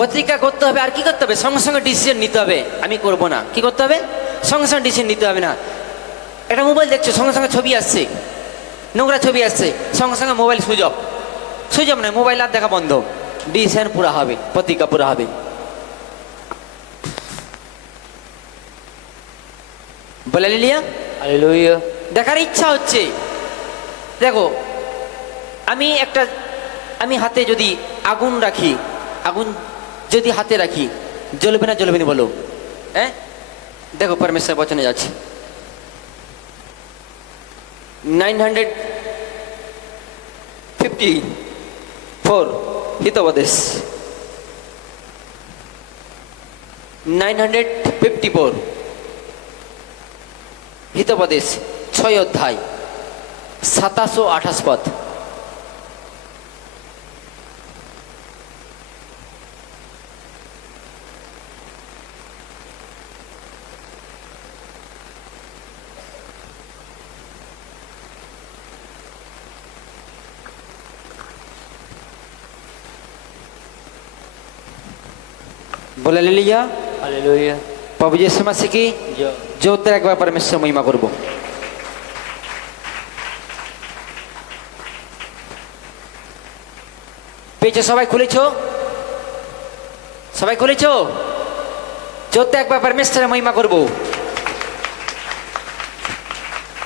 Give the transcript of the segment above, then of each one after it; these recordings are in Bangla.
প্রতিজ্ঞা করতে হবে। আর কি করতে হবে? সঙ্গে সঙ্গে ডিসিশন নিতে হবে, আমি করব না। কি করতে হবে? সঙ্গে সঙ্গে ডিসিশন নিতে হবে না। একটা মোবাইল দেখছো, সঙ্গে সঙ্গে ছবি আসছে, নোংরা ছবি আসছে, সঙ্গে সঙ্গে mobile switch off. Switch off নয়, মোবাইল আর দেখা বন্ধ। ডিসিশন পুরা হবে, প্রতিজ্ঞা পুরা হবে। বলে লিলিয়া হালেলুয়া। দেখার ইচ্ছা হচ্ছে। দেখো, আমি হাতে যদি আগুন রাখি, আগুন যদি হাতে রাখি, জ্বলবে না জ্বলবে না বলো? হ্যাঁ, দেখো পরমেশ্বর বচনে যাচ্ছে 954 হিতোপদেশ 954 হিতোপদেশ 6 অধ্যায় 27 ও 28 পদ। বলে লিলিয়া হালেলুয়া। প্রভু যিশু মসিহ কি জোরদার একবার পরমেশ্বর মহিমা করব। পেয়েছো? সবাই খুলেছো? সবাই খুলেছো? জোরদার একবার পরমেশ্বরের মহিমা করব।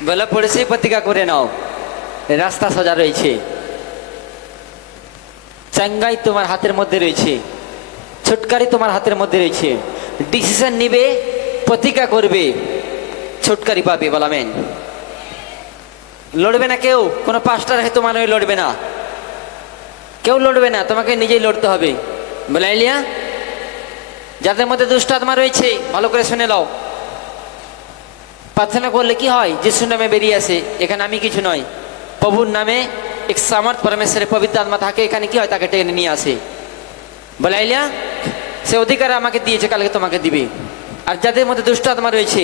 বলে পড়েছে, প্রতিজ্ঞা করে নাও। রাস্তা সোজা রয়েছে, চাঙ্গাই তোমার হাতের মধ্যে রয়েছে, ছুটকারি তোমার হাতের মধ্যে রয়েছে। ডিসিশন নিবে, প্রতিজ্ঞা করবে, ছুটকারি পাবে। বলামেন। লড়বে না কেউ, কোনো পাস্টার হয়তো মানে লড়বে না, কেউ লড়বে না, তোমাকে নিজেই লড়তে হবে। বলাইলিয়া, যাদের মধ্যে দুষ্ট আত্মা রয়েছে ভালো করে শুনে নাও। প্রার্থনা করলে কি হয়? যিশুর নামে বেরিয়ে আসে। এখানে আমি কিছু নয়, প্রভুর নামে এক সামর্থ্য পরমেশ্বরের পবিত্র আত্মা থাকে। এখানে কি হয়? তাকে টেনে নিয়ে আসে। বলাইলিয়া, সে অধিকার আমাকে দিয়েছে, কালকে তোমাকে দিবে। আর যাদের মধ্যে দুষ্ট আত্মা রয়েছে,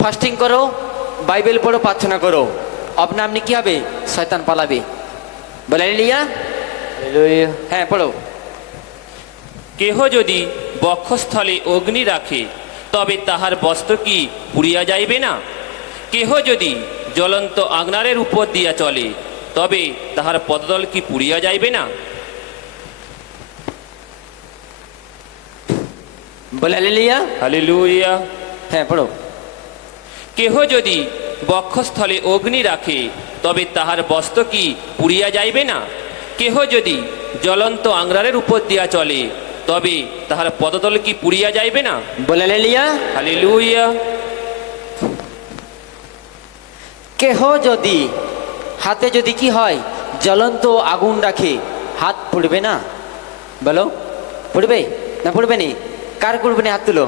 ফাস্টিং করো, বাইবেল পড়ো, প্রার্থনা করো, আপনা আপনি কি হবে? শয়তান পালাবে। বলাইলিয়া, হালেলুয়া। হ্যাঁ পড়ো। কেহ যদি বক্ষস্থলে অগ্নি রাখে, তবে তাহার বস্ত্র কি পুড়িয়া যাইবে না? কেহ যদি জ্বলন্ত আগ্নারের উপর দিয়া চলে, তবে তাহার পদতল কি পুড়িয়া যাইবে না? বলাইলিয়া, হালেলুয়া। হ্যাঁ পড়ো। কেহ যদি বক্ষস্থলে অগ্নি রাখে, তবে তাহার বস্ত্র কি পুড়িয়া যাইবে না? কেহ যদি জ্বলন্ত আংরারের উপর দিয়া চলে, তবে তাহার পদতল কি পুড়িয়া যাইবে না? বলাইলিয়া, হালেলুয়া। কেহ যদি হাতে যদি কি হয়? জ্বলন্ত আগুন রাখে, হাত পুড়বে না? বলো, পুড়বে না পুড়বে নি? কার পুড়বে না? হাত তুলো।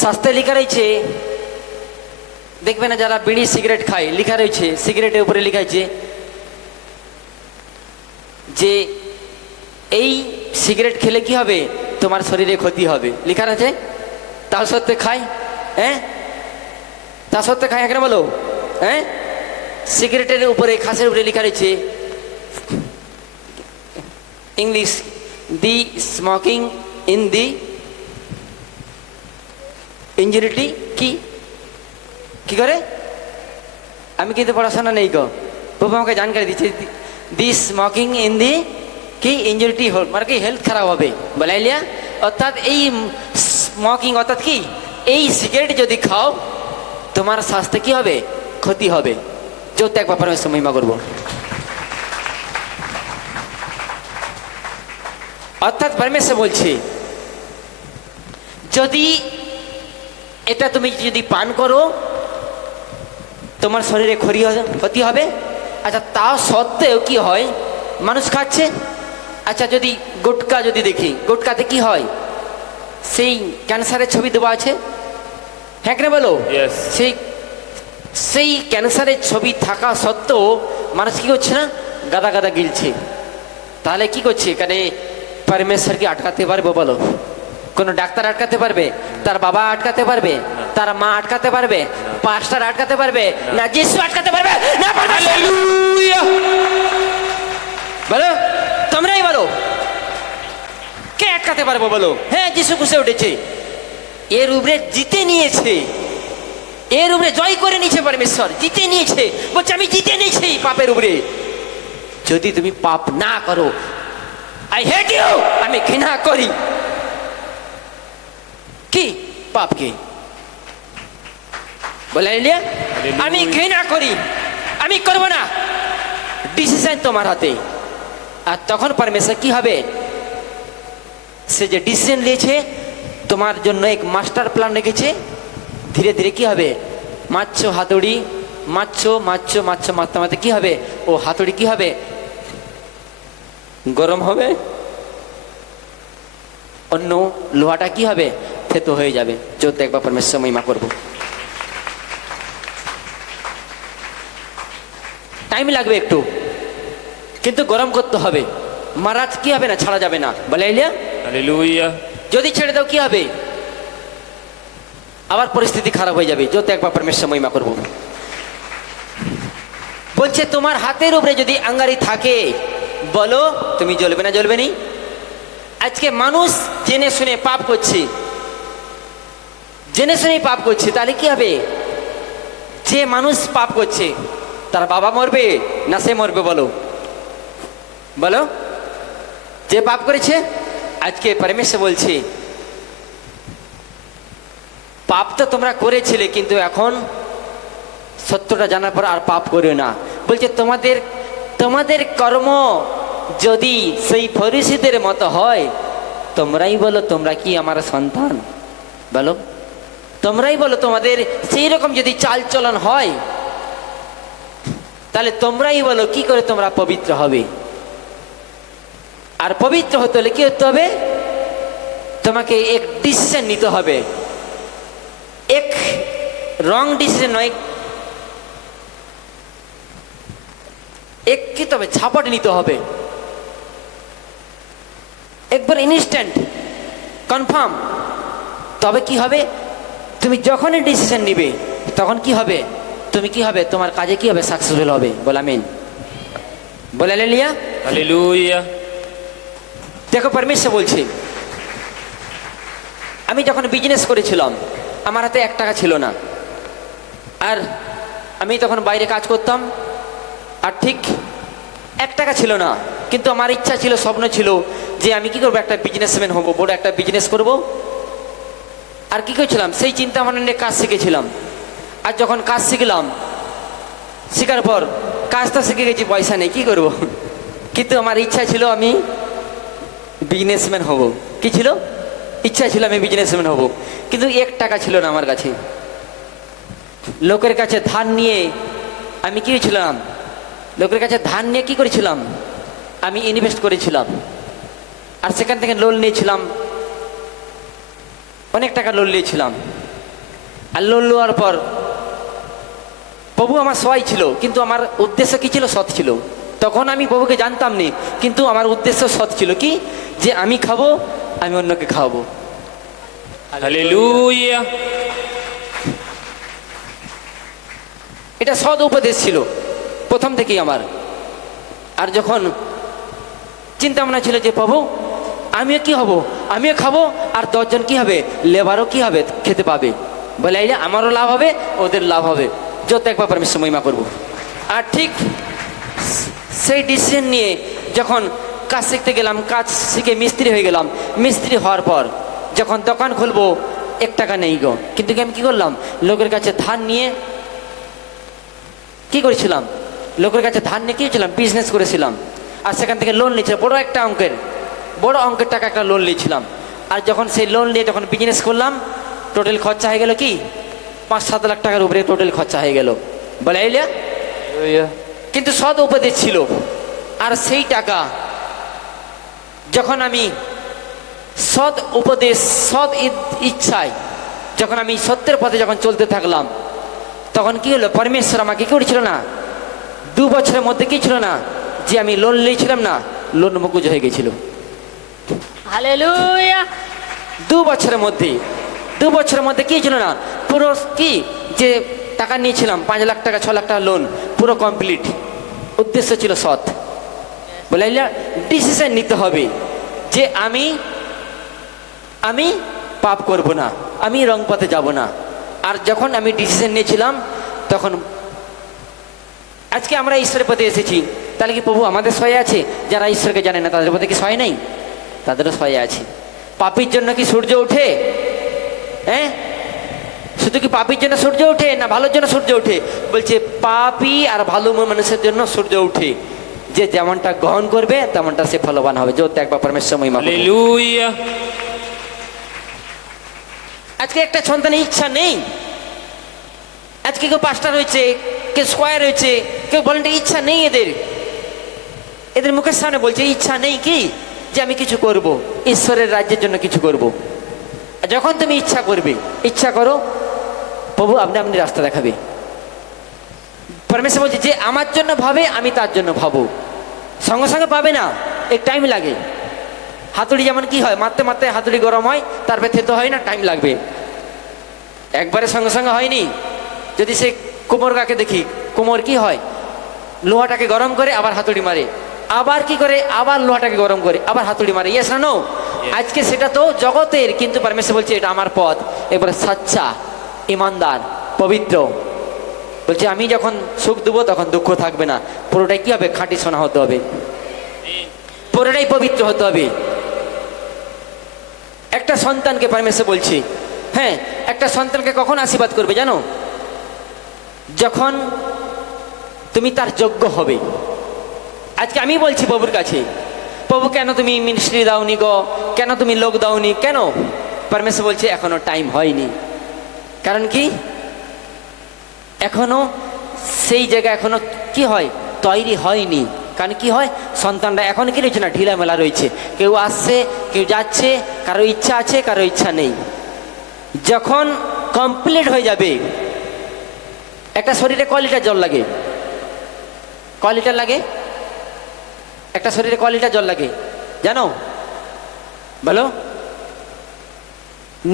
শাস্ত্রে লেখা রয়েছে, দেখবে না যারা বিড়ি সিগারেট খায়, লেখা রয়েছে সিগারেটের উপরে লেখা আছে যে এই সিগারেট খেলে কি হবে? তোমার শরীরে ক্ষতি হবে, লেখা আছে। তা সত্ত্বে খায়। হ্যাঁ, তা সত্ত্বে খায় কেন বলো? হ্যাঁ, সিগারেটের উপরে, খাসের উপরে লেখা রয়েছে English, the smoking in the injurious কি কি করে? আমি কিন্তু পড়াশোনা নেই গো, প্রভু আমাকে জানকারি দিচ্ছে। দি স্মোকিং ইন দি কি ইঞ্জুরিটি হোল, মানে কি হেলথ খারাপ হবে। বলাইলিয়া, অর্থাৎ এই স্মোকিং অর্থাৎ কি, এই সিগারেট যদি খাও তোমার স্বাস্থ্যে কি হবে? ক্ষতি হবে। চৌদ্দ একবার পরমেশ্বর মহিমা করবো। অর্থাৎ পরমেশ্বর বলছে, যদি এটা তুমি যদি পান করো তোমার শরীরে ক্ষতি হবে। আচ্ছা, তা সত্ত্বেও কি হয়? মানুষ খাচ্ছে। আচ্ছা, যদি গুটকা যদি দেখি, গুটকাতে কি হয়? সেই ক্যান্সারের ছবি দেওয়া আছে, হ্যাঁ কেন বলো? Yes. সেই ক্যান্সারের ছবি থাকা সত্ত্বেও মানুষ কি করছে না? গাদা গাদা গিলছে। তাহলে কি করছে? এখানে পরমেশ্বর কি আটকাতে পারবে বলো? কোনো ডাক্তার আটকাতে পারবে? তার বাবা আটকাতে পারবে? তার মা আটকাতে পারবে? পাস্টার আটকাতে পারবে না? যিশু আটকাতে পারবে না? হালেলুয়া। উঠতে পারবো বলো? হ্যাঁ, যিশু ক্রুশে উঠেছে। এর উপরে জিতে নিয়েছে, এর উপরে জয় করে নিয়েছে পরমেশ্বর, জিতে নিয়েছে। বলছে আমি জিতে নিয়েছি পাপের উপরে। যদি তুমি পাপ না করো, আই হেট ইউ, আমি ঘৃণা করি। কি পাপকে বলে এলিয়া? আমি ঘৃণা করি, আমি করব না। ডিসিশন তোমার হাতে। আর তখন পরমেশ্বর কি হবে? সে যে ডিসিশন নিয়েছে তোমার জন্য এক মাস্টার প্ল্যান রেখেছে। ধীরে ধীরে কি হবে? মারছো হাতুড়ি, মারছো মারছো মারছো, মারতে মারতে কি হবে? ও হাতুড়ি কি হবে? গরম হবে, অন্য লোহাটা কি হবে? থেতো হয়ে যাবে। যদি একবার পরমেশ্বর মহিমা করবো। টাইম লাগবে একটু, কিন্তু গরম করতে হবে। মারা কি হবে না, ছাড়া যাবে না। বলে এলিয়া? হালেলুয়া। যদি ছেড়ে দাও কি হবে? আবার পরিস্থিতি খারাপ হয়ে যাবে। যদি একবার পরমেশ্বর মহিমা করব। বলছে তোমার হাতের উপরে যদি আঙ্গারি থাকে, বলো তুমি জ্বলবে না জ্বলবে নি? আজকে মানুষ জেনে শুনে পাপ করছে, জেনে শুনে পাপ করছে, তাহলে কি হবে? যে মানুষ পাপ করছে তার বাবা মরবে না সে মরবে? বলো বলো। যে পাপ করেছে, আজকে পরমেশ্বর বলছে পাপ তো তোমরা করেছিলে, কিন্তু এখন সত্যটা জানার পর আর পাপ করিও না। বলছে তোমাদের তোমাদের কর্ম যদি সেই ফরিসীদের মতো হয়, তোমরাই বলো তোমরা কি আমার সন্তান? বলো, তোমরাই বলো তোমাদের সেই রকম যদি চাল চলন হয়, তাহলে তোমরাই বলো কি করে তোমরা পবিত্র হবে। আর পবিত্র হতে হলে কি হতে হবে? তোমাকে এক ডিসিশন নিতে হবে। এক রং ডিসিশন নয়, এক কি তবে ঝাপট নিতে হবে। একবার ইনস্ট্যান্ট কনফার্ম। তবে কি হবে? তুমি যখনই ডিসিশন নিবে তখন কি হবে? তুমি কি হবে? তোমার কাজে কি হবে? সাকসেসফুল হবে। বল আমিন। বলে হালেলুয়া। হালেলুয়া। দেখো পরমেশ্বর বলছে, আমি যখন বিজনেস করেছিলাম আমার হাতে 1 টাকা ছিল না। আর আমি তখন বাইরে কাজ করতাম, আর ঠিক 1 টাকা ছিল না। কিন্তু আমার ইচ্ছা ছিল, স্বপ্ন ছিল যে আমি কি করবো? একটা বিজনেসম্যান হবো, বড় একটা বিজনেস করব। আর কি করেছিলাম? সেই চিন্তা ভাবনা নিয়ে কাজ শিখেছিলাম। আর যখন কাজ শিখলাম, শেখার পর কাজটা শিখে গেছি, পয়সা নেই, কি করব? কিন্তু আমার ইচ্ছা ছিল আমি বিজনেসম্যান হব। কি ছিল? ইচ্ছা ছিল আমি বিজনেসম্যান হব। কিন্তু 1 টাকা ছিল না আমার কাছে। লোকের কাছে ধার নিয়ে আমি কি হয়েছিলাম? লোকের কাছে ধার নিয়ে কি করেছিলাম? আমি ইনভেস্ট করেছিলাম। আর সেখান থেকে লোন নিয়েছিলাম, অনেক টাকা লোন নিয়েছিলাম। আর লোন নেওয়ার পর প্রভু আমার সহায় ছিল, কিন্তু আমার উদ্দেশ্য কি ছিল? সৎ ছিল। তখন আমি প্রভুকে জানতাম না, কিন্তু আমার উদ্দেশ্য সৎ ছিল। কি? যে আমি খাবো, আমি অন্যকে খাওয়াবো। হালেলুয়া। এটা সৎ উপদেশ ছিল প্রথম থেকেই আমার। আর যখন চিন্তা ভাবনা ছিল যে প্রভু আমিও কি হব, আমিও খাবো, আর 10 জন কি হবে? লেবারও কি হবে? খেতে পাবে। বলে আইলে আমারও লাভ হবে, ওদের লাভ হবে। যত একবার পরমেশ্বর মহিমা করবো। আর ঠিক সেই ডিসিশন নিয়ে যখন কাজ শিখতে গেলাম, কাজ শিখে মিস্ত্রি হয়ে গেলাম। মিস্ত্রি হওয়ার পর যখন দোকান খুলবো, 1 টাকা নেই গো। কিন্তু আমি কি করলাম? লোকের কাছে ধার নিয়ে কি করেছিলাম? লোকের কাছে ধার নিয়ে কি করেছিলাম? বিজনেস করেছিলাম। আর সেখান থেকে লোন নিয়েছিলাম, বড় অঙ্কের টাকা একটা লোন নিয়েছিলাম। আর যখন সেই লোন নিয়ে যখন বিজনেস করলাম, টোটাল খরচা হয়ে গেল কি 5-7 লাখ টাকার উপরে টোটাল খরচা হয়ে গেল। বলে আইলিয়া? হালেলুয়া। কিন্তু সৎ উপদেশ ছিল। আর সেই টাকা যখন আমি সৎ উপদেশ, সৎ ইচ্ছায় যখন আমি সত্যের পথে যখন চলতে থাকলাম, তখন কি হলো? পরমেশ্বর আমাকে কি করেছিল না, 2 বছরের মধ্যে কি ছিল না, যে আমি লোন নিয়েছিলাম না, লোন মকুজ হয়ে গেছিল। হালেলুয়া। 2 বছরের মধ্যে কি ছিল না, পুরো কি যে টাকা নিয়েছিলাম 5 লাখ টাকা 6 লাখ টাকা লোন, পুরো কমপ্লিট। উদ্দেশ্য ছিল সৎ। বলে ডিসিশন নিতে হবে যে আমি আমি পাপ করব না, আমি রং পথে যাব না। আর যখন আমি ডিসিশন নিয়েছিলাম তখন আজকে আমরা ঈশ্বরের পথে এসেছি, তাহলে কি প্রভু আমাদের সহায় আছে? যারা ঈশ্বরকে জানে না তাদের পথে কি সহায় নেই? তাদেরও সহায় আছে। পাপীর জন্য কি সূর্য ওঠে? হ্যাঁ, শুধু কি পাপীর জন্য সূর্য ওঠে না ভালোর জন্য সূর্য ওঠে? বলছে পাপী আর ভালো মানুষের জন্য সূর্য ওঠে। যে যেমনটা গ্রহণ করবে তেমনটা সে ফলবান হবে। জোর একবার পরমেশ্বর মহিমা করুন। হালেলুয়া। আজকে একটা সন্তানের ইচ্ছা নেই। আজকে কেউ পাস্টার হয়েছে, কেউ স্কোয়ার হয়েছে, কেউ বলেন ইচ্ছা নেই এদের। এদের মুখের সামনে বলছে ইচ্ছা নেই কি যে আমি কিছু করব, ঈশ্বরের রাজ্যের জন্য কিছু করব। যখন তুমি ইচ্ছা করবে, ইচ্ছা করো, প্রভু আপনি আপনি রাস্তা দেখাবে। পরমেশ্বর বলছে যে আমার জন্য ভাবে আমি তার জন্য ভাবো। সঙ্গে সঙ্গে পাবে না, এক টাইম লাগে। হাতুড়ি যেমন কি হয়, মারতে মারতে হাতুড়ি গরম হয়, তারপরে থেতো হয় না, টাইম লাগবে। একবারে সঙ্গে সঙ্গে হয়নি। যদি সে কোমর কাকে দেখি, কোমর কি হয়, লোহাটাকে গরম করে আবার হাতুড়ি মারে, আবার কি করে, আবার লোহাটাকে গরম করে আবার হাতুড়ি মারে। ইয়েস না নো? আজকে সেটা তো জগতের, কিন্তু পরমেশ্বর বলছে এটা আমার পথ। এবারে সাচ্চা, ইমানদার, পবিত্র। বলছে আমি যখন সুখ দেবো তখন দুঃখ থাকবে না। পুরোটাই কি হবে? খাঁটি সোনা হতে হবে, পুরোটাই পবিত্র হতে হবে। একটা সন্তানকে পরমেশ্বর বলছে, হ্যাঁ, একটা সন্তানকে কখন আশীর্বাদ করবে জানো? যখন তুমি তার যোগ্য হবে। আজকে আমি বলছি প্রভুর কাছে, প্রভু কেন তুমি মিনিস্ট্রি দাওনি গো, কেন তুমি লোক দাওনি, কেন? পরমেশ্বর বলছে এখনো টাইম হয়নি। কারণ কি? এখনো সেই জায়গা এখনো কি হয়, তৈরি হয়নি। কারণ কি হয়, সন্তানরা এখন কি রয়েছে না, ঢিলা মেলা রয়েছে। কেউ আসছে, কেউ যাচ্ছে, কারো ইচ্ছা আছে, কারো ইচ্ছা নেই। যখন কমপ্লিট হয়ে যাবে, একটা শরীরে ক লিটার জল লাগে? ক লিটার লাগে? একটা শরীরে ক লিটার জল লাগে জানো? বলো।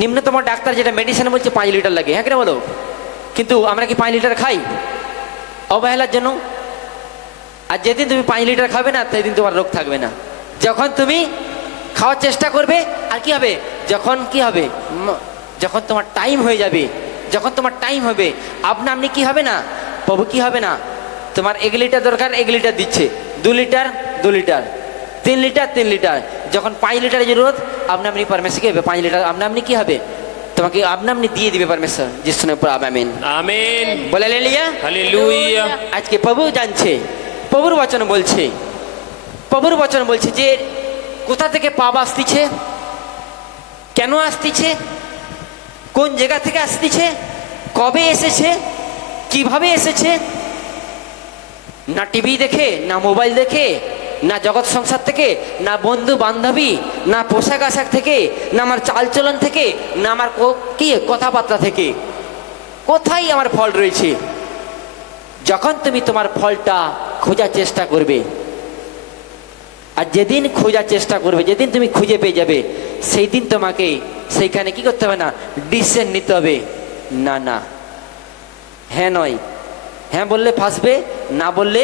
নিম্নতম ডাক্তার যেটা মেডিসিন বলছে 5 লিটার লাগে। হ্যাঁ কিনা বলো? কিন্তু আমরা কি 5 লিটার খাই? অবহেলার জন্য। আর যেদিন তুমি 5 লিটার খাবে না, সেদিন তোমার রোগ থাকবে না। যখন তুমি খাওয়ার চেষ্টা করবে, আর কি হবে, যখন কি হবে, যখন তোমার টাইম হয়ে যাবে, যখন তোমার টাইম হবে, আপনি কি হবে না, প্রভু কি হবে না, তোমার 1 লিটার দরকার, 1 লিটার দিচ্ছে, 2 লিটার 2 লিটার, 3 লিটার 3 লিটার। যখন 5 লিটারের জরুরত, আপনি পরমেশ্বর কি হবে, 5 লিটার আপনি কি হবে, তোমাকে আপনি দিয়ে দিবে পরমেশ্বর। যিশুর উপর আমেন আমেন। বলে হালেলুয়া। হালেলুয়া। আজকে প্রভু জানছে, প্রভুর বচন বলছে, প্রভুর বচন বলছে যে কোথা থেকে পাপ আসতিছে, কেন আসতিছে, কোন জায়গা থেকে আসতিছে, কবে এসেছে, কিভাবে এসেছে। না টিভি দেখে, না মোবাইল দেখে, না জগৎ সংসার থেকে, না বন্ধু বান্ধবী, না পোশাক আশাক থেকে, না আমার চালচলন থেকে, না আমার কি কথাবার্তা থেকে। কোথায় আমার ফল রয়েছে? যখন তুমি তোমার ফলটা খোঁজার চেষ্টা করবে, আর যেদিন খোঁজার চেষ্টা করবে, যেদিন তুমি খুঁজে পেয়ে যাবে, সেই দিন তোমাকে সেইখানে কি করতে হবে না, ডিসিশন নিতে হবে। না না, হ্যাঁ নয়, হ্যাঁ বললে ফাঁসবে, না বললে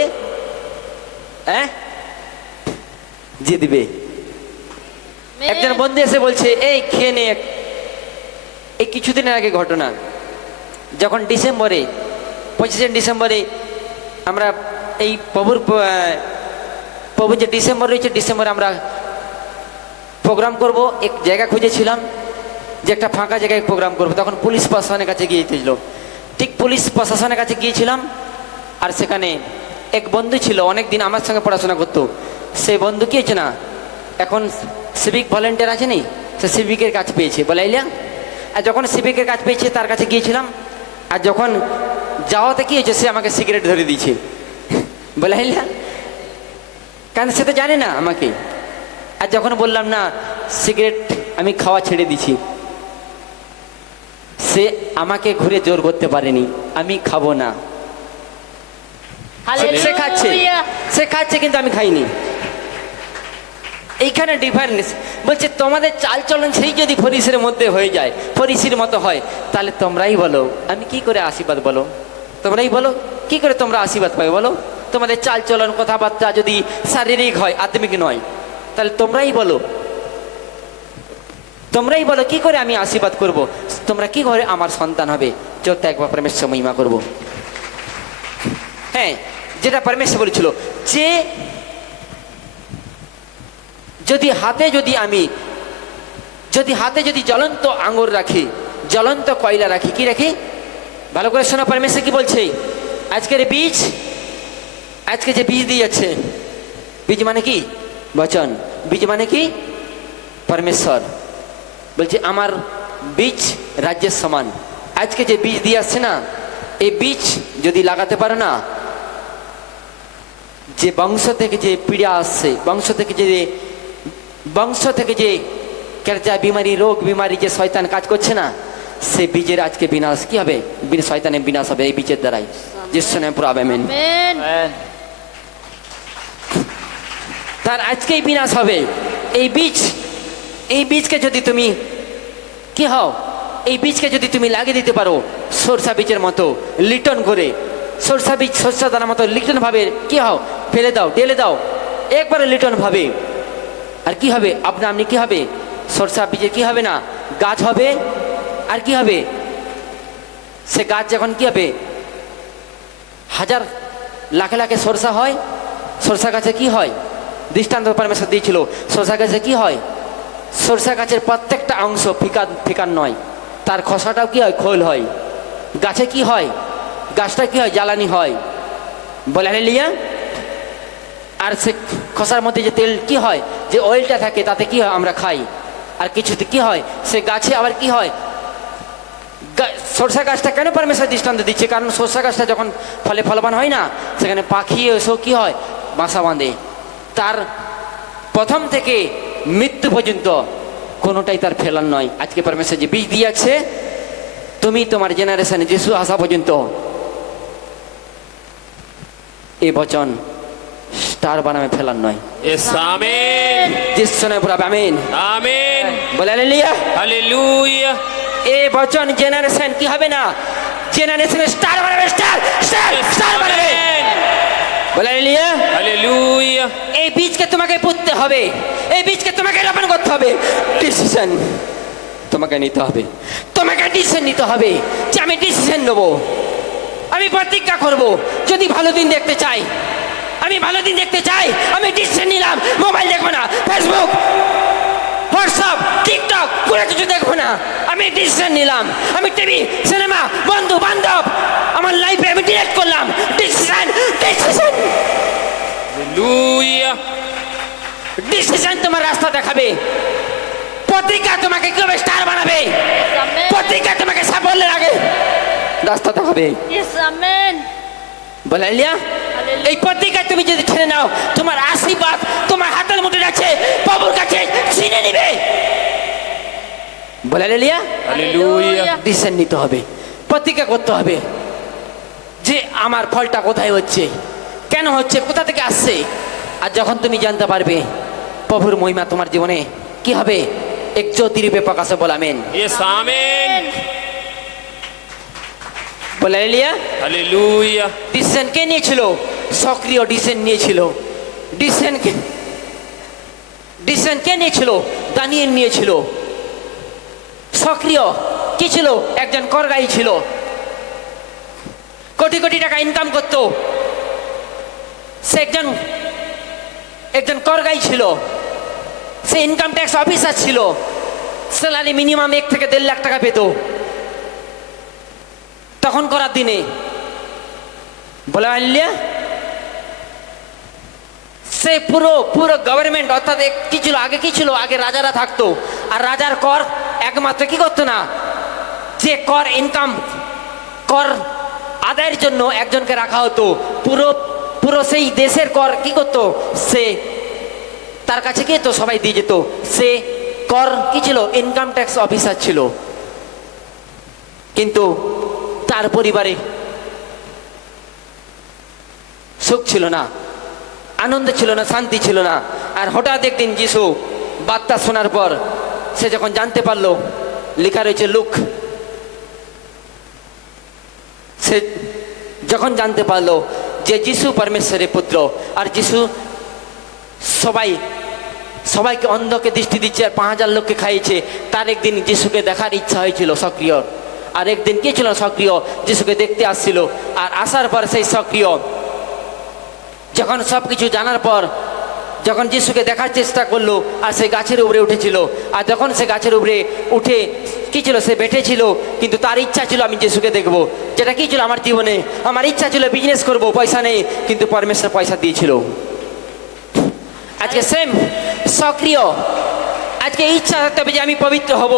যে দিবে। একজন বন্ধু এসে বলছে এই খেয়ে নে। এই কিছুদিনের আগে ঘটনা, যখন ডিসেম্বরে 25শে ডিসেম্বরে আমরা এই প্রভু যে ডিসেম্বর রয়েছে, ডিসেম্বরে আমরা প্রোগ্রাম করব। এক জায়গা খুঁজেছিলাম যে একটা ফাঁকা জায়গায় প্রোগ্রাম করব। তখন পুলিশ প্রশাসনের কাছে গিয়েছিল, ঠিক পুলিশ প্রশাসনের কাছে গিয়েছিলাম। আর সেখানে এক বন্ধু ছিল, অনেক দিন আমার সঙ্গে পড়াশোনা করতো। সেই বন্ধু কি হয়েছে না, এখন সিভিক ভলেন্টিয়ার আছে নি, সে সিভিকের কাজ পেয়েছে, বলে আইলা। আর যখন সিভিকের কাজ পেয়েছে তার কাছে গিয়েছিলাম। আর যখন যাওয়াতে কি হয়েছে, সে আমাকে সিগারেট ধরে দিয়েছে, বলে আইলা। কারণ সে তো জানে না আমাকে। আর যখন বললাম না সিগারেট আমি খাওয়া ছেড়ে দিছি, সে আমাকে ঘুরে জোর করতে পারেনি, আমি খাবো না। সে খাচ্ছে, সে খাচ্ছে, কিন্তু আমি খাইনি। এইখানে ডিফারেন্স। বলছে তোমাদের চালচলন সেই যদি ফরিসের মধ্যে হয়ে যায়, ফরিসির মতো হয়, তাহলে তোমরাই বলো আমি কি করে আশীর্বাদ, বলো তোমরাই বলো কি করে তোমরা আশীর্বাদ পাবে, বলো। তোমাদের চালচলন কথাবার্তা যদি শারীরিক হয়, আত্মিক নয়, তাহলে তোমরাই বলো। তোমরাই বলো কি করে আমি আশীর্বাদ করব, তোমরা কি করে আমার সন্তান হবে। চোখটা একবার পরমেশ্বর মহিমা করব। হ্যাঁ, যেটা পরমেশ্বর বলেছিল যে যদি হাতে যদি জ্বলন্ত আঙুর রাখি, জ্বলন্ত কয়লা রাখি, কি রাখি, ভালো করে শোনো পরমেশ্বর কি বলছে। আজকের বীজ, আজকে যে বীজ দিয়ে যাচ্ছে, বীজ মানে কি, বচন, বীজ মানে কি, পরমেশ্বর বলছে আমার বীজ রাজ্যের সমান। আজকে যে বীজ দিয়ে আসছে না, এই বীজ যদি লাগাতে পারো না, যে বংশ থেকে যে পীড়া আসছে, বংশ থেকে যে কেরজা বিমারি, রোগ বিমারি, যে শয়তান কাজ করছে না, সে বীজের আজকে বিনাশ কি হবে, শয়তানের বিনাশ হবে এই বীজের দ্বারাই। যিশু নামে পুরো আমেন। Amen. তার আজকেই বিনাশ হবে। এই বীজকে যদি তুমি কি হও, এই বীজকে যদি তুমি লাগিয়ে দিতে পারো সরষা বীজের মতো লিটন করে, সরষা দানার মতো লিটন ভাবে কি হও, ফেলে দাও, ঢেলে দাও, একবারে লিটন ভাবে। আর কি হবে, আপনি কি হবে, সরষা বীজের কি হবে না, গাছ হবে। আর কি হবে, সে গাছ যখন কি হবে, হাজার লাখে লাখে সরষা হয়। সরষা গাছে কি হয়, দৃষ্টান্ত পরমেশ্বর দিয়েছিল, সরষা গাছে কি হয়, সরষা গাছের প্রত্যেকটা অংশ ফিকার নয়, তার খোসাটাও কি হয়, খোল হয়। গাছে কি হয়, গাছটা কি হয়, জ্বালানি হয়, বলে হালেলুয়া। আর সে খোসার মধ্যে যে তেল কি হয়, যে অয়েলটা থাকে, তাতে কি হয়, আমরা খাই। আর কিছুতে কি হয়, সে গাছে আবার কি হয়, সরষা গাছটা কেন পরমেশ্বর দৃষ্টান্ত দিচ্ছে, কারণ সরষা গাছটা যখন ফলে ফলবান হয় না, সেখানে পাখি এসেও কি হয়, বাসা বাঁধে। তার প্রথম থেকে মৃত্যু পর্যন্ত কোনোটাই তার ফেলার নয়। আজকে পরমেশ্বর যে বীজ দিয়েছে, তুমি তোমার জেনারেশনে যিশু আসা পর্যন্ত এই বচন স্টার বানামে ফেলার নয়। Yes, amen. যিশু নামে পুরো আমেন। Amen. বলে হালেলুয়া। Hallelujah. এই বচন জেনারেশন কি হবে না, জেনারেশনে স্টার বানাবে, স্টার বানাবে। বলে হালেলুয়া। Hallelujah. এই বীজকে তোমাকে পুঁততে হবে, এই বীজকে তোমাকে রোপণ করতে হবে। ডিসিশন তোমাকে নিতে হবে, তোমাকে ডিসিশন নিতে হবে যে আমি ডিসিশন নেবো, আমি প্রতিজ্ঞা করব, যদি ভালো দিন দেখতে চাই, আমি ভালো দিন দেখতে চাই, আমি ডিসিশন নিলাম, মোবাইল দেখবো না, ফেসবুক, হোয়াটসঅ্যাপ, টিকটক, কোনো কিছু দেখবো না। আমি ডিসিশন নিলাম, আমি টিভি, সিনেমা, বন্ধু বান্ধব, আমার লাইফে আমি ডিলেট করলাম। Decision, Hallelujah. ডিসিশন তোমার রাস্তা দেখাবে। পত্রিকা তোমাকে কিভাবে স্টার বানাবে, Amen. পত্রিকা তোমাকে সাফল্যের আগে রাস্তা দেখাবে। Yes, amen. বলে হালেলুয়া। Hallelujah. এই পত্রিকায় তুমি যদি ছেড়ে নাও, তোমার আশীর্বাদ তোমার হাতের মুঠে আছে, প্রভুর কাছে ছিনে নিবে। বলে হালেলুয়া। Hallelujah. ডিসিশন নিতে হবে, প্রতিজ্ঞা করতে হবে যে আমার ফলটা কোথায় হচ্ছে, কেন হচ্ছে, কোথা থেকে আসছে। আর যখন তুমি জানতে পারবে, প্রভুর মহিমা তোমার জীবনে কি হবে, এক জ্যোতিরূপে প্রকাশে। বল আমেন। Yes, amen. বলে হালেলুয়া। Hallelujah. ডিসিশন কে নিয়েছিল, সক্রিয় ডিসিশন নিয়েছিল। ডিসিশন কে নিয়েছিল, দানিয়েল নিয়েছিল। সক্রিয় কি ছিল, একজন করগাই ছিল, কোটি কোটি টাকা ইনকাম করতো, সে একজন করগাই ছিল, সে ইনকাম ট্যাক্স অফিসার ছিল, স্যালারি মিনিমাম 1 থেকে 1.5 লাখ টাকা পেত তখন করার দিনে। বলা হালেলুয়া। সে পুরো গভর্নমেন্ট, অর্থাৎ কি ছিল, আগে কি ছিল, আগে রাজারা থাকতো, আর রাজার কর একমাত্র কি করতো না, যে কর ইনকাম, কর আদায়ের জন্য একজনকে রাখা হতো। পুরো সেই দেশের কর কি করতো, সে তার কাছে কি তো সবাই দিয়ে যেত। সে কর কি ছিল, ইনকাম ট্যাক্স অফিসার ছিল। কিন্তু তার পরিবারে সুখ ছিল না, আনন্দ ছিল না, শান্তি ছিল না। আর হঠাৎ একদিন যিশু বার্তা শোনার পর সে যখন জানতে পারলো, লেখা রয়েছে লুক, সে যখন জানতে পারলো যে যিশু পরমেশ্বরের পুত্র, আর যিশু সবাই সবাইকে অন্ধকে দৃষ্টি দিচ্ছে আর 5,000 লোককে খাইয়েছে। তার একদিন যিশুকে দেখার ইচ্ছা হয়েছিল সক্রিয়, আর একদিন কে ছিল সক্রিয়? যিশুকে দেখতে আসছিল। আর আসার পর সেই সক্রিয় যখন সব কিছু জানার পর যখন যিশুকে দেখার চেষ্টা করলো, আর সেই গাছের উপরে উঠেছিল, আর যখন সে গাছের উপরে উঠে কি ছিল, সে বেঁটেছিল, কিন্তু তার ইচ্ছা ছিল আমি যিশুকে দেখবো। যেটা কি ছিল আমার জীবনে, আমার ইচ্ছা ছিল বিজনেস করব, পয়সা নেই, কিন্তু পরমেশ্বর পয়সা দিয়েছিল। আজকে সেম সক্রিয়, আজকে ইচ্ছা থাকতে হবে যে আমি পবিত্র হব,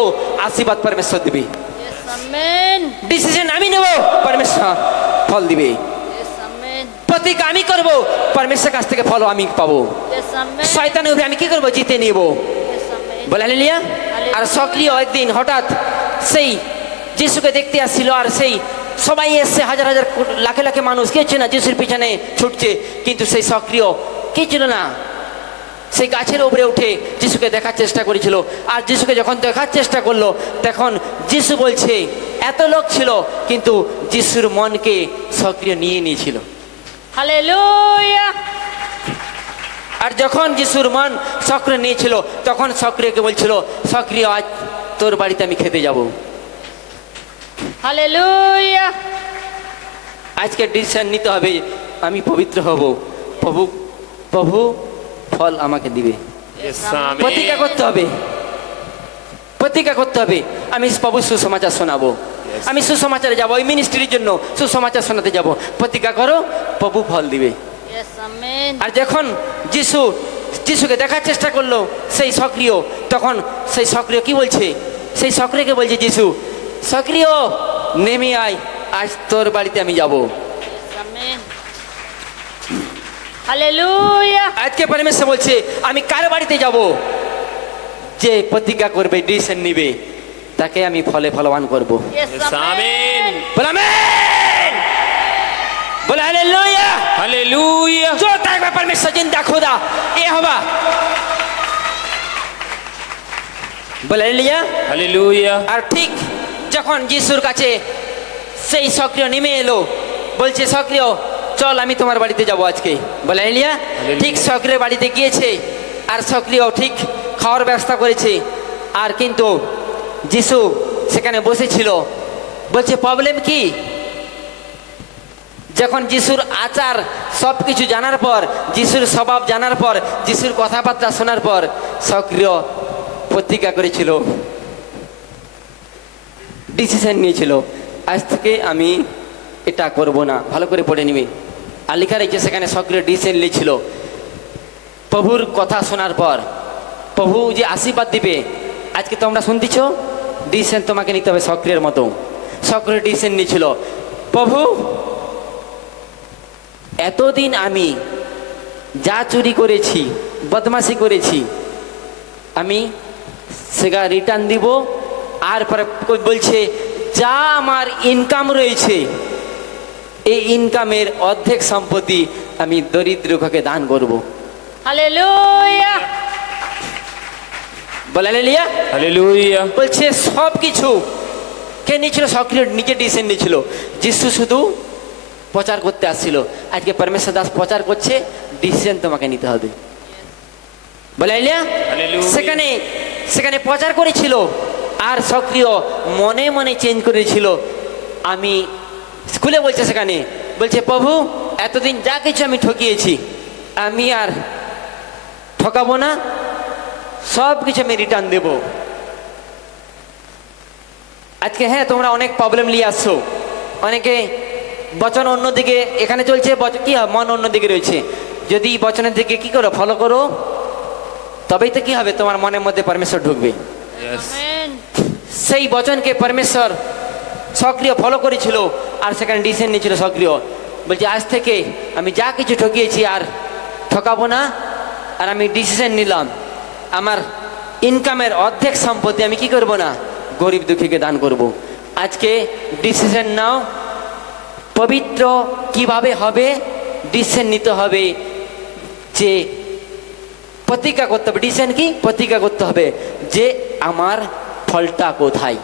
আশীর্বাদ পরমেশ্বর দিবে। Yes, amen. ডিসিশন আমি নেব, পরমেশ্বর ফল দিবে। Yes, amen. প্রতিজ্ঞা আমি করব, পরমেশ্বর কাছ থেকে ফল আমি পাবো। Yes, amen. শয়তানের উপরে আমি কি করবো? জিতে নিব। Yes, amen. বলে হালেলুয়া। আর সক্রিয় একদিন হঠাৎ সেই যিশুকে দেখতে আসছিল, আর সেই সবাই এসছে, হাজার হাজার লাখে লাখে মানুষ কে ছিল না যিশুর পিছনে ছুটছে, কিন্তু সেই সক্রিয় কে ছিল না, সেই গাছের উপরে উঠে যিশুকে দেখার চেষ্টা করেছিল। আর যিশুকে যখন দেখার চেষ্টা করলো, তখন যিশু বলছে এত লোক ছিল, কিন্তু যিশুর মনকে সক্রিয় নিয়ে নিয়েছিল। Hallelujah. আর যখন যিশুর মন সক্রিয় নিয়েছিল, তখন সক্রিয়কে বলছিল, সক্রিয় আজ তোর বাড়িতে আমি খেতে যাব। Hallelujah. আজকে ডিসিশন নিতে হবে, আমি পবিত্র হব, প্রভু প্রভু ফল আমাকে দিবে। Yes, amen. প্রতিজ্ঞা করতে হবে, প্রতিজ্ঞা করতে হবে, আমি প্রভু সুসমাচার শোনাবো, আমি সুসমাচারে যাবো, ওই মিনিস্ট্রির জন্য সুসমাচার শোনাতে যাব। প্রতিজ্ঞা করো, প্রভু ফল দিবে। Yes, amen. আর যখন যিশুকে দেখার চেষ্টা করলো সেই সক্রিয়, তখন সেই সক্রিয় কি বলছে? সেই সক্রিয়কে বলছে যিশু, সক্রিয় নেমে আয়, আজ তোর বাড়িতে আমি যাব। Yes, amen. Hallelujah. আজকে পরমেশ্বর বলছে, আমি কার বাড়িতে যাব? যে প্রতিজ্ঞা করবে, ডিসিশন নিবে, তাকে আমি ফলে ফলবান করব। Yes, Yes, amen. amen. বলে আমেন, বলে হালেলুয়া। Hallelujah. जो ताकत परमेश्वर जिंदा खुदा ये होगा। বলে হালেলুয়া। Hallelujah. আর ঠিক যখন যিশুর কাছে সেই সক্রিয় নেমে এলো, বলছে সক্রিয় চল আমি তোমার বাড়িতে যাব আজকে। বলে হালেলুয়া। ঠিক সক্রিয় বাড়িতে গিয়েছে, আর সক্রিয় ঠিক খাওয়ার ব্যবস্থা করেছে। আর কিন্তু যিশু সেখানে বসেছিল, বলছে প্রবলেম কি? যখন যিশুর আচার সব কিছু জানার পর, যিশুর স্বভাব জানার পর, যিশুর কথাবার্তা শোনার পর, সক্রিয় প্রতিজ্ঞা করেছিল, ডিসিশন নিয়েছিল, আজ থেকে আমি এটা করব না। ভালো করে পড়ে নিবি, আর লেখা রয়েছে সেখানে সক্রিয় ডিসিশন নিয়েছিল। প্রভুর কথা শোনার পর প্রভু যে আশীর্বাদ দিবে, আজকে তোমরা শুনতেছ, ডিসিশন তোমাকে নিতে হবে সক্রিয়ের মতো। সক্রিয় ডিসিশন নিয়েছিল, প্রভু এতদিন আমি যা চুরি করেছি, বদমাশি করেছি, আমি সেটা রিটার্ন দিব। আর পরে বলছে যা আমার ইনকাম রয়েছে, এই ইনকামের অর্ধেক সম্পত্তি আমি দরিদ্রকে দান করব। Hallelujah. বলে হালেলুয়া। Hallelujah. বলছে সব কিছু কে নিয়েছিল? সক্রিয় নিজে ডিসিশন নিয়েছিল। যিশু শুধু প্রচার করতে আসছিল, আজকে পরমেশ্বর দাস প্রচার করছে, ডিসিশন তোমাকে নিতে হবে। বলে হালেলুয়া। Hallelujah. সেখানে প্রচার করেছিল, আর সক্রিয় মনে মনে চেঞ্জ করেছিল। আমি স্কুলে বলছে, সেখানে বলছে প্রভু এতদিন যা কিছু আমি ঠকিয়েছি, আমি আর ঠকাবো না, সব কিছু আমি রিটার্ন দেব। আজকে হ্যাঁ, তোমরা অনেক প্রবলেম নিয়ে আসছো, অনেকে বচন অন্যদিকে এখানে চলছে, কি মন অন্যদিকে রয়েছে। যদি বচনের দিকে কি করো, ফলো করো, তবেই তো কি হবে, তোমার মনের মধ্যে পরমেশ্বর ঢুকবে। Yes. Amen. সেই বচনকে পরমেশ্বর সক্রিয় ফলো করেছিল, আর সেখানে ডিসিশন নিয়েছিল সক্রিয়। বলছে আজ থেকে আমি যা কিছু ঠকিয়েছি আর ঠকাবো না, আর আমি ডিসিশন নিলাম, আমার ইনকামের অর্ধেক সম্পত্তি আমি কি করব না, গরিব দুঃখীকে দান করব। আজকে ডিসিশন নাও, পবিত্র কিভাবে হবে, ডিসিশন নিতে হবে, যে প্রতিজ্ঞা করতে হবে। ডিসিশন কি? প্রতিজ্ঞা করতে হবে যে আমার ফলটা কোথায়,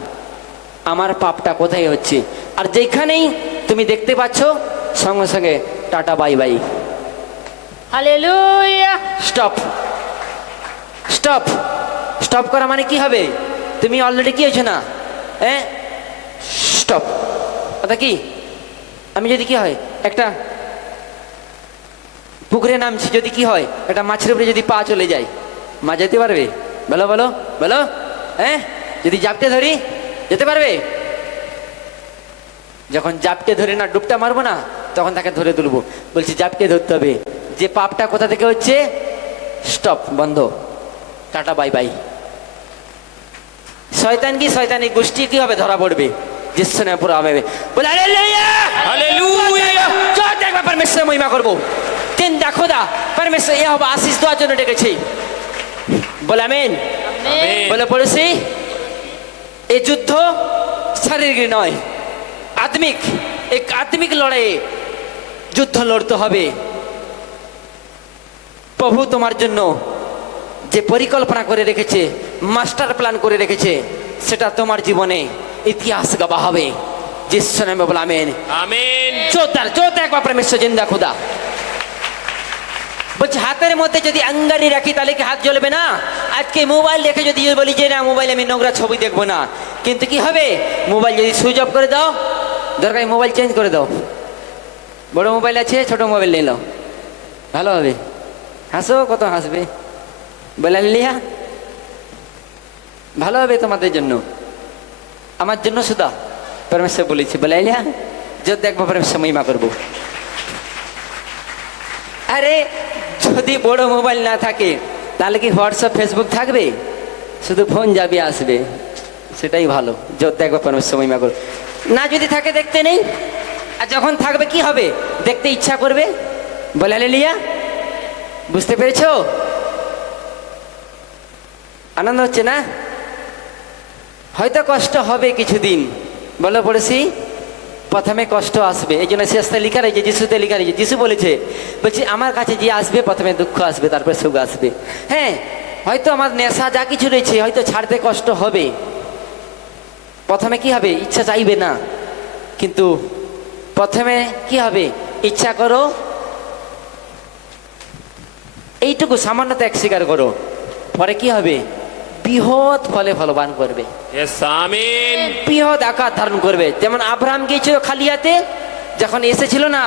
আমার পাপটা কোথায় হচ্ছে। আর যেখানেই তুমি দেখতে পাচ্ছ, সঙ্গে সঙ্গে tata bye bye, Hallelujah. Stop. Stop. Stop করা মানে কি হবে? তুমি অলরেডি কি হয়েছো না, হ্যাঁ, স্টপ। কথা কি, আমি যদি কি হয় একটা পুকুরে নামছি, যদি কি হয় একটা মাছের উপরে যদি পা চলে যায়, মাছ যেতে পারবে? বলো বলো বলো, হ্যাঁ? যদি জাপটে ধরি যেতে পারবে? যখন জাপটে ধরে না ডুবটা মারবো না, তখন তাকে ধরে তুলবো। বলছি জাপটে ধরতে হবে। যে পাপটা কোথা থেকে হচ্ছে? স্টপ, বন্ধ, টাটা বাই বাই। শয়তান কি শয়তানি গোষ্ঠী কি হবে ধরা পড়বে, जिससे ने पूरा হবে বলে हालेलुया हालेलुया জয় দেখবা परमेश्वर মহিমা করব। তিন দেখো দা परमेश्वर ইহোবা আশীষ দেওয়ার জন্য ডেকেছে। বলে আমেন। আমেন। বলে পড়েছি এই যুদ্ধ শারীরিক নয়, আত্মিক। এক আত্মিক লড়াই যুদ্ধ লড়তে হবে। প্রভু তোমার জন্য যে পরিকল্পনা করে রেখেছে, মাস্টার প্ল্যান করে রেখেছে, সেটা তোমার জীবনে ইতিহাস গবাহ হবে। जिस नाम में बोला आमीन আমেন। जोरदार जोरदार একবার परमेश्वर जिंदा खुदा। বলছি হাতের মধ্যে যদি আঙ্গারি রাখি তাহলে কি হাত জ্বলবে না? আজকে মোবাইল দেখে যদি বলি যে না মোবাইলে আমি নোংরা ছবি দেখবো না, কিন্তু কি হবে? মোবাইল যদি সুইচ অফ করে দাও, দরকার মোবাইল চেঞ্জ করে দাও। বড় মোবাইল আছে, ছোট মোবাইল নিয়ে নাও, ভালো হবে। হাসো, কত হাসবে, বলে লিয়া ভালো হবে তোমাদের জন্য, আমার জন্য সুদা। परमेश्वर বলেছি বলে লিয়া যদি দেখবো परमेश्वर মহিমা করবো। আরে যদি বড় মোবাইল না থাকে তাহলে কি হোয়াটসঅ্যাপ ফেসবুক থাকবে? শুধু ফোন যাবে আসবে, সেটাই ভালো। যদি দেখবো परमेश्वर মহিমা করবো। না যদি থাকে দেখতে নেই, আর যখন থাকবে কি হবে? দেখতে ইচ্ছা করবে। বলে লিয়া বুঝতে পেরেছো? আনন্দ হচ্ছে না? হয়তো কষ্ট হবে কিছুদিন, বলে পড়েছি প্রথমে কষ্ট আসবে। এই জন্য শেষতে লিখা রয়েছে, যিশুতে লিখা রয়েছে, যিশু বলেছে, বলছি আমার কাছে যে আসবে প্রথমে দুঃখ আসবে, তারপরে সুখ আসবে। হ্যাঁ, হয়তো আমার নেশা যা কিছু রয়েছে হয়তো ছাড়তে কষ্ট হবে, প্রথমে কি হবে? ইচ্ছা চাইবে না, কিন্তু প্রথমে কি হবে? ইচ্ছা করো, এইটুকু সামান্য ত্যাগ স্বীকার করো, পরে কি হবে? বৃহৎ ফলে ফলবান করবে, ইয়েস আমেন। বৃহৎ আকার ধারণ করবে। যেমন আব্রাহাম গিয়েছিল খালিয়াতে, যখন এসেছিল না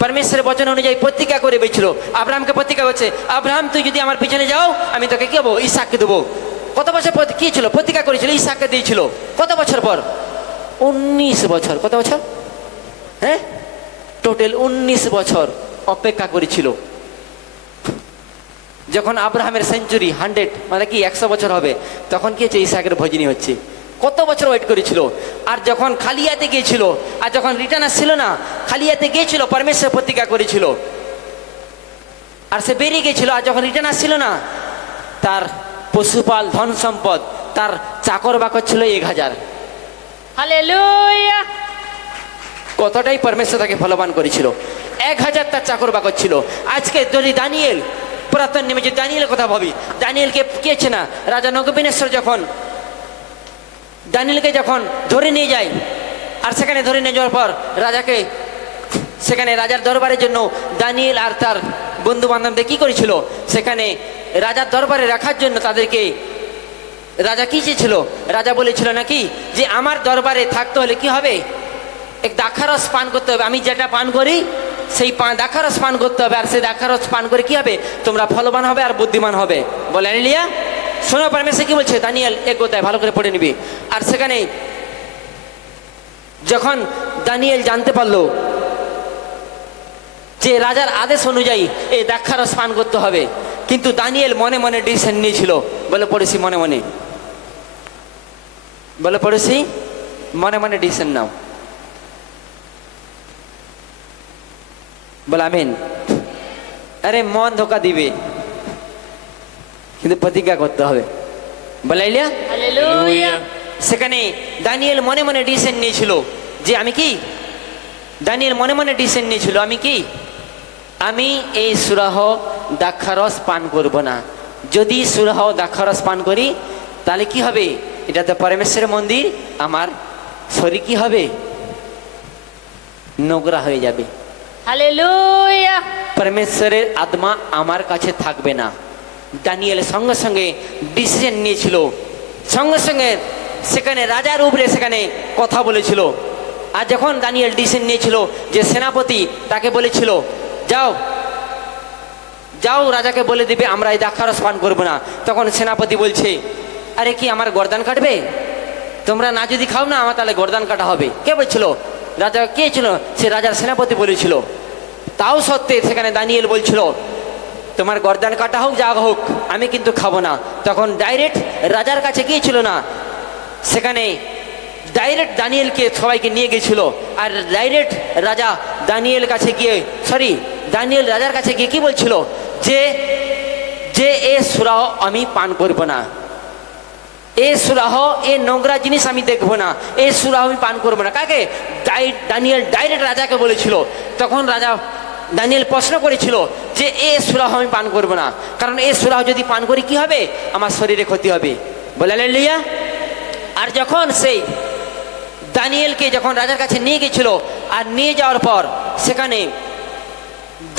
পরমেশ্বরের বচন অনুযায়ী প্রতিজ্ঞা করে বেছিল। আব্রাহামকে প্রতিজ্ঞা করছে, আব্রাহাম তুই যদি আমার পিছনে যাও আমি তোকে কি হবো? ইসাককে দেবো। কত বছর কি ছিল? প্রতিজ্ঞা করেছিল, ইসাককে দিয়েছিল। কত বছর পর? 19 বছর। কত বছর? হ্যাঁ, টোটাল 19 বছর অপেক্ষা করেছিল। যখন আব্রাহামের সেঞ্চুরি 100 মানে কি 100 বছর হবে, তখন কি হচ্ছে? ইসাকের ভজনী হচ্ছে। কত বছর ওয়েট করেছিল। আর যখন খালিয়াতে গিয়েছিল, আর যখন রিটার্ন আসছিল না, খালিয়াতে গিয়েছিল পরমেশ্বর প্রতিজ্ঞা করেছিল, আর সে বেরিয়ে গেছিল। আর যখন রিটার্ন আসছিল না, তার পশুপাল ধন সম্পদ, তার চাকর বাকর ছিল 1000। হালেলুয়া। কতটাই পরমেশ্বর তাকে ফলবান করেছিল। 1000 তার চাকর বাকর ছিল। আজকে যদি দানিয়েল, পুরাতন নিয়মে যে দানিয়েলের কথা ভাবি, দানিয়েলকে কে না রাজা নবুকদ্নেছর যখন দানিয়েলকে যখন ধরে নিয়ে যায়, আর সেখানে ধরে নিয়ে যাওয়ার পর রাজাকে সেখানে রাজার দরবারের জন্য দানিয়েল আর তার বন্ধু বান্ধবদের কি করেছিল? সেখানে রাজার দরবারে রাখার জন্য তাদেরকে রাজা কি চেয়েছিল? রাজা বলেছিল নাকি যে আমার দরবারে থাকতে হলে কি হবে? এক দাখারস পান করতে হবে। আমি যেটা পান করি সেই দাখারস পান করতে হবে, আর সেই দাখারস পান করে কি হবে? তোমরা ফলবান হবে আর বুদ্ধিমান হবে। বলে লিয়া শোনো পরমেশ্বর কি বলছে। দানিয়েল এক গোতায় ভালো করে পড়ে নিবি। আর সেখানে যখন দানিয়েল জানতে পারলো যে রাজার আদেশ অনুযায়ী এই দাখারস পান করতে হবে, কিন্তু দানিয়েল মনে মনে ডিসিশন নিয়েছিল। বলে পড়েছি মনে মনে, বলে পড়েছি মনে মনে ডিসিশন নাও। বলে আমিন। আরে মন ধোকা দিবে, কিন্তু প্রতিজ্ঞা করতে হবে। বলে লিয়া হালেলুয়া। সেখানে দানিয়েল মনে মনে ডিসিশন নিয়েছিল যে আমি কি, দানিয়েল মনে মনে ডিসিশন নিয়েছিল আমি কি, আমি এই সুরাহ দাখারস পান করব না। যদি সুরাহ দাখারস পান করি তাহলে কি হবে? এটা তো পরমেশ্বরের মন্দির, আমার শরীর কি হবে? নোংরা হয়ে যাবে। হালেলুয়া। পরমেশ্বরের আত্মা আমার কাছে থাকবে না। দানিয়েল সঙ্গে সঙ্গে ডিসিশন নিয়েছিল, সঙ্গে সঙ্গে সেখানে রাজার উপরে সেখানে কথা বলেছিল। আর যখন দানিয়েল ডিসিশন নিয়েছিল যে সেনাপতি তাকে বলেছিল যাও যাও রাজাকে বলে দিবে আমরা এই দ্রাক্ষারস পান করবো না, তখন সেনাপতি বলছে আরে কি আমার গর্দান কাটবে? তোমরা না যদি খাও না আমার তাহলে গর্দান কাটা হবে। কে বলছিল? রাজা। কে ছিল? সে রাজার সেনাপতি বলেছিল। তাও সত্ত্বে সেখানে দানিয়েল বলছিল তোমার গর্দান কাটা হোক যা হোক আমি কিন্তু খাবো না। তখন ডাইরেক্ট রাজার কাছে গিয়েছিল না, সেখানে ডাইরেক্ট দানিয়েলকে সবাইকে নিয়ে গেছিল। আর ডাইরেক্ট রাজা দানিয়েল কাছে গিয়ে দানিয়েল রাজার কাছে গিয়ে কি বলছিল যে যে এ সুরাহ আমি পান করব না, এ সুরাহ এ নোংরা জিনিস আমি দেখবো না, এ সুরাহ আমি পান করবো না। কাকে? দানিয়েল ডাইরেক্ট রাজাকে বলেছিল। তখন রাজা দানিয়েল প্রশ্ন করেছিল যে এ সুরাহ আমি পান করবো না, কারণ এ সুরাহ যদি পান করি কি হবে? আমার শরীরে ক্ষতি হবে। বলে হালেলুয়া। আর যখন সেই দানিয়েলকে যখন রাজার কাছে নিয়ে গেছিল আর নিয়ে যাওয়ার পর সেখানে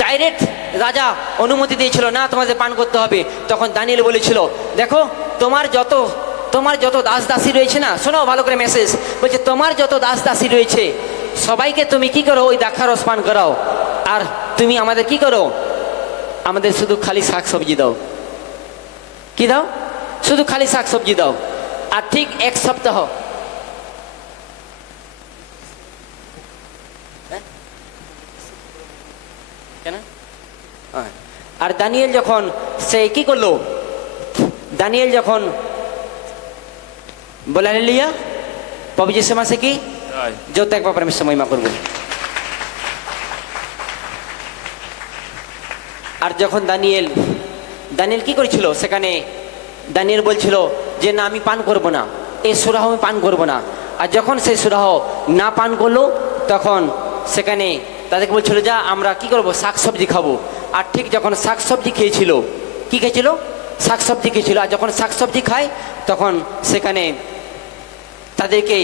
ডাইরেক্ট রাজা অনুমতি দিয়েছিল না তোমাদের পান করতে হবে। তখন দানিয়েল বলেছিল দেখো তোমার যত দাস দাসী রয়েছে না, শোনো ভালো করে মেসেজ বলছে তোমার যত দাস দাসী রয়েছে সবাইকে তুমি কি করো ওই দ্রাক্ষারস পান করাও, আর তুমি আমাদের কি করো আমাদের শুধু খালি শাক সবজি দাও। কি দাও? শুধু খালি শাক সবজি দাও। আর ঠিক এক সপ্তাহ কেন? আর দানিয়েল যখন সে কি করলো, দানিয়েল যখন বলে হালেলুয়া প্রভু যিশু মাসে কি যত একবার পরমেশ্বর মহিমা করব। আর যখন দানিয়েল কি করেছিল সেখানে দানিয়েল বলছিল যে না আমি পান করব না, এই সুরাহ আমি পান করব না। আর যখন সেই সুরাহ না পান করলো তখন সেখানে তাদেরকে বলছিল যা আমরা কি করব শাকসবজি খাবো। আর ঠিক যখন শাকসবজি খেয়েছিল, কি খেয়েছিল? শাকসবজি খেয়েছিল। আর যখন শাকসবজি খায় তখন সেখানে তাদেরকে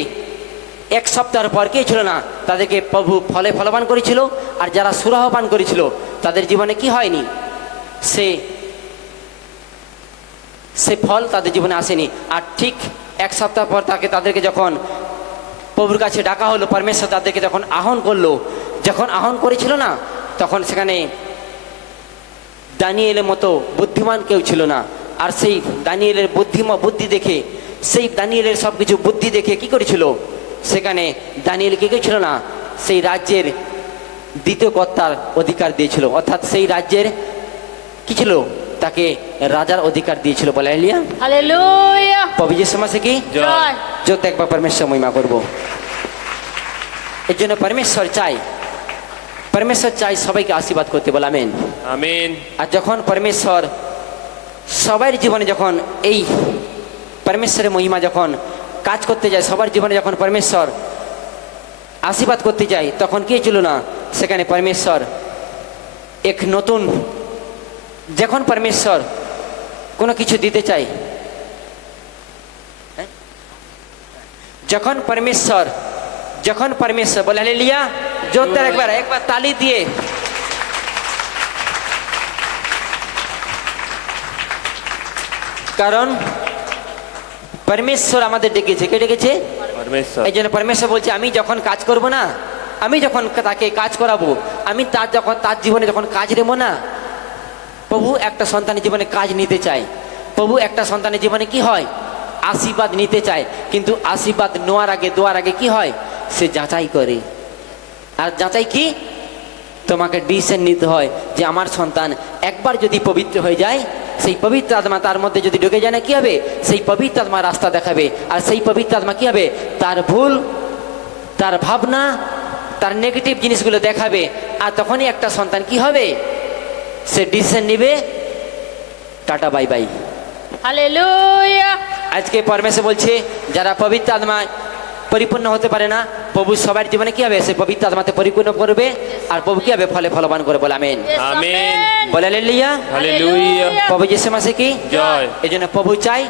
এক সপ্তাহের পর কে ছিল না তাদেরকে প্রভু ফলে ফলবান করেছিল। আর যারা সুরাহ পান করেছিল তাদের জীবনে কি হয়নি? সে ফল তাদের জীবনে আসেনি। আর ঠিক এক সপ্তাহ পর তাদেরকে যখন প্রভুর কাছে ডাকা হলো, পরমেশ্বর তাদেরকে যখন আহ্বান করলো, যখন আহ্বান করেছিল না তখন সেখানে দানিয়েলের মতো বুদ্ধিমান কেউ ছিল না। আর সেই দানিয়েলের বুদ্ধি দেখে, সেই দানিয়েলের সব কিছু বুদ্ধি দেখে কি করেছিল সেখানে দানিয়েলকে কেউ ছিল না সেই রাজ্যের দ্বিতীয় কর্তার অধিকার দিয়েছিল, অর্থাৎ সেই রাজ্যের কি ছিল তাকে রাজার অধিকার দিয়েছিল। বলে হালেলুয়া। প্রভু যিশু মাসে কি জয়। যত একবার পরমেশ্বর মহিমা করব। এর জন্য পরমেশ্বর চাই সবাইকে আশীর্বাদ করতে। বলে আমেন। আমেন। আর যখন পরমেশ্বর সবার জীবনে যখন এই পরমেশ্বরের মহিমা যখন কাজ করতে যায়, সবার জীবনে যখন পরমেশ্বর আশীর্বাদ করতে যায় তখন কি ছিল না সেখানে পরমেশ্বর এক নতুন, যখন পরমেশ্বর কোনো কিছু দিতে চায়, যখন পরমেশ্বর বলে হালেলুয়া জোরদার একবার তালি দিয়ে কারণ পরমেশ্বর আমাদের ডেকেছে। কে ডেকেছে? পরমেশ্বর। এই জন্য পরমেশ্বর বলছে আমি যখন কাজ করব না, আমি যখন তাকে কাজ করাবো, আমি তার জীবনে যখন কাজ নেবো না, প্রভু একটা সন্তানের জীবনে কাজ নিতে চায়। প্রভু একটা সন্তানের জীবনে কি হয় আশীর্বাদ নিতে চায়, কিন্তু আশীর্বাদ দেওয়ার আগে কি হয় সে যাচাই করে। আর যাচাই কি? তোমাকে ডিসিশন নিতে হয় যে আমার সন্তান একবার যদি পবিত্র হয়ে যায়, সেই পবিত্র আত্মা তার মধ্যে যদি ঢুকে যায় না কি হবে? সেই পবিত্র আত্মা রাস্তা দেখাবে। আর সেই পবিত্র আত্মা কি হবে? তার ভুল, তার ভাবনা, তার নেগেটিভ জিনিসগুলো দেখাবে। আর তখনই একটা সন্তান কি হবে? সে ডিসিশন নেবে, টাটা বাই বাই। হালেলুয়া। আজকে পরমেশ্বর বলছে যারা পবিত্র আত্মায় পরিপূর্ণ হতে পারে না, প্রভু সবার জীবনে কি হবে সে পবিত্র আত্মাতে পরিপূর্ণ করবে। আর প্রভু কি হবে ফলে ফলবান করে। বলে আমেন। আমেন। বলে হালেলুয়া। হালেলুয়া। প্রভু যিশু মাসে কি জয়। এই জন্য প্রভু চাই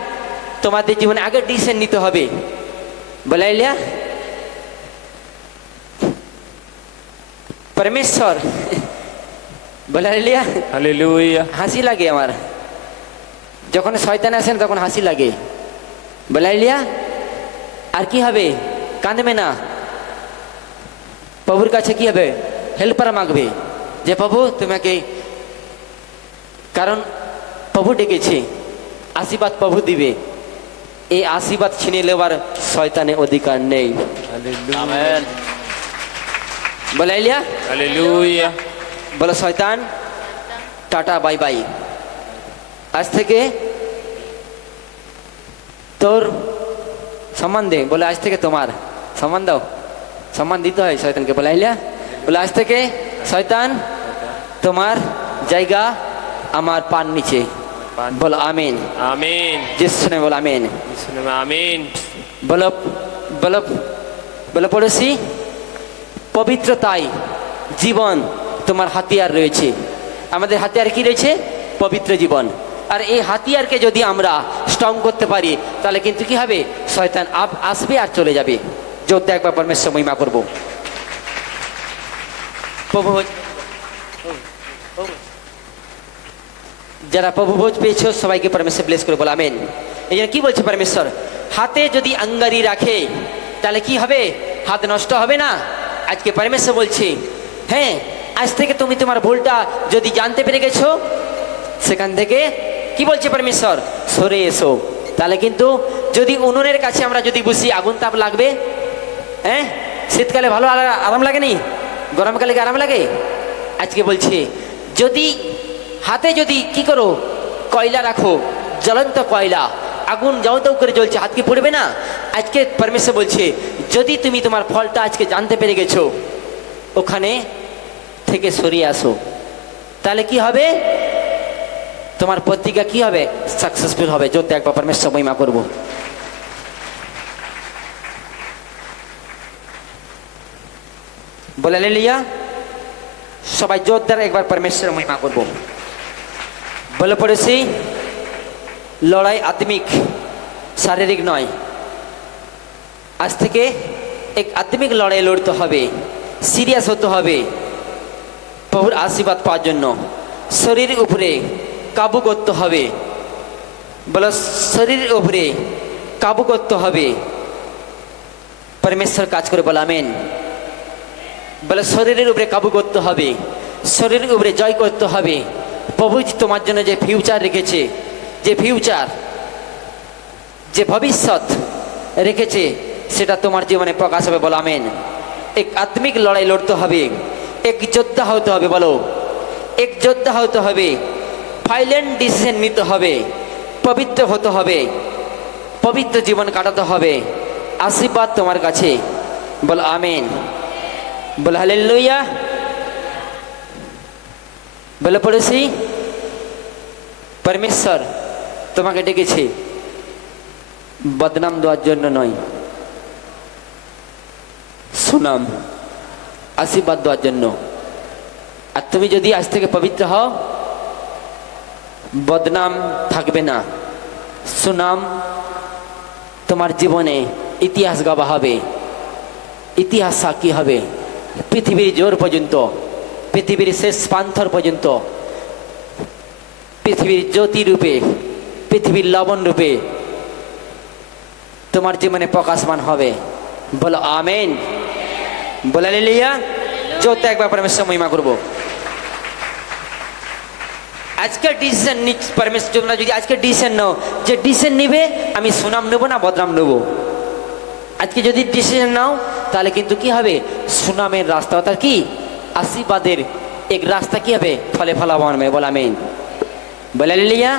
তোমাদের জীবনে আগে ডিসিশন নিতে হবে। বলে হালেলুয়া। পরমেশ্বর বলে হালেলুয়া। হালেলুয়া। হাসি লাগে আমার। যখন শয়তান আসেন তখন হাসি লাগে, বলাইলিয়া। আর কি হবে? কাঁদবে না, প্রভুর কাছে কি হবে? হেল্পার মাগবে যে প্রভু তোমাকে, কারণ প্রভু ডেকেছে, আশীর্বাদ প্রভু দিবে। এই আশীর্বাদ ছিনে নেওয়ার শয়তানের অধিকার নেই। আমেন। বলাইলিয়া। হালেলুয়া। বলো শয়তান টাটা বাই বাই। আজ থেকে তোর সম্মান দে, বলে আজ থেকে তোমার সম্মান দাও। সম্মান দিতে হয় শয়তানকে, বলাইলিয়া। বলে আজ থেকে শয়তান তোমার জায়গা আমার পান নিচে। বলো আমিন। আমিন। যিশু নামে বলো আমিন। যিশুর নামে আমিন। বলো বলো বলো পড়োশি, পবিত্রতাই জীবন তোমার হাতিয়ার রয়েছে। আমাদের হাতিয়ার কি রয়েছে? পবিত্র জীবন। আর এই হাতিয়ারকে যদি আমরা স্ট্রং করতে পারি তাহলে কিন্তু কি হবে? শয়তান আসবে আর চলে যাবে। যোদ্ধা একবার পরমেশ্বর মহিমা করবো। প্রভু যারা প্রভু ভোজ পেয়েছো সবাইকে পরমেশ্বর ব্লেস করে বলো আমেন। এই জন্য কি বলছে পরমেশ্বর? হাতে যদি আঙ্গারি রাখে তাহলে কি হবে? হাত নষ্ট হবে না। আজকে পরমেশ্বর বলছে, হ্যাঁ আজ থেকে তুমি তোমার ভুলটা যদি জানতে পেরে গেছো, সেখান থেকে কি বলছে পরমেশ্বর? সরে এসো। তাহলে কিন্তু যদি উনুনের কাছে আমরা যদি বসি, আগুন তাপ লাগবে। হ্যাঁ, শীতকালে ভালো আরাম লাগে নি? গরমকালে কি আরাম লাগে? আজকে বলছে যদি হাতে যদি কি করো, কয়লা রাখো, জ্বলন্ত কয়লা, আগুন যাও তাও করে জ্বলছে, হাত কি পড়বে না? আজকে পরমেশ্বর বলছে যদি তুমি তোমার ফলটা আজকে জানতে পেরে গেছো, ওখানে থেকে সরিয়ে আসো। তাহলে কি হবে? তোমার প্রতিজ্ঞা কি হবে? সাকসেসফুল হবে। যদি একবার পরমেশ্বর মহিমা করবো। বলে হালেলুয়া। সবাই জোরদার একবার পরমেশ্বর মহিমা করবো। বলে পড়েছি লড়াই আত্মিক, শারীরিক নয়। আজ থেকে এক আত্মিক লড়াই লড়তে হবে, সিরিয়াস হতে হবে প্রভুর আশীর্বাদ পাওয়ার জন্য। শরীরের উপরে কাবু করতে হবে। বলো শরীরের উপরে কাবু করতে হবে। পরমেশ্বর কাজ করে বলো আমেন। বলে শরীরের উপরে কাবু করতে হবে, শরীরের উপরে জয় করতে হবে। প্রভু তোমার জন্য যে ফিউচার রেখেছে, যে ফিউচার, যে ভবিষ্যৎ রেখেছে, সেটা তোমার জীবনে প্রকাশ হবে। বলো আমেন। এক আত্মিক লড়াই লড়তে হবে, এক যোদ্ধা হতে হবে। বলো এক যোদ্ধা হতে হবে। ফাইনাল ডিসিশন নিতে হবে, পবিত্র হতে হবে, পবিত্র জীবন কাটাতে হবে। আশীর্বাদ তোমার কাছে। বলো আমেন। বলো হালেলুয়া। বলে পড়েছি পরমেশ্বর তোমাকে ডেকেছে বদনাম দেওয়ার জন্য নয়, সুনাম আশীর্বাদ দেওয়ার জন্য। আর তুমি যদি আজ থেকে পবিত্র হও, বদনাম থাকবে না, সুনাম তোমার জীবনে ইতিহাস গাওয়া হবে, ইতিহাস সাক্ষী হবে পৃথিবীর জোর পর্যন্ত, পৃথিবীর শেষ প্রান্তর পর্যন্ত। পৃথিবীর জ্যোতি রূপে, পৃথিবীর লবণ রূপে তোমার জীবনে প্রকাশমান হবে। বলো আমেন। বলে হালেলুয়া। যত একবার পরমেশ্বর মহিমা করবো। আজকের ডিসিশন পরমেশ্বর, তোমরা যদি আজকে ডিসিশন নাও যে ডিসিশন নিবে আমি সুনাম নেবো না বদনাম নেবো, আজকে যদি ডিসিশন নাও তাহলে কিন্তু কি হবে? সুনামের রাস্তা, অর্থাৎ কি আশীর্বাদের এক রাস্তা কি হবে? ফলে ফলাবান হবে। বল আমিন। বলে হালেলুয়া।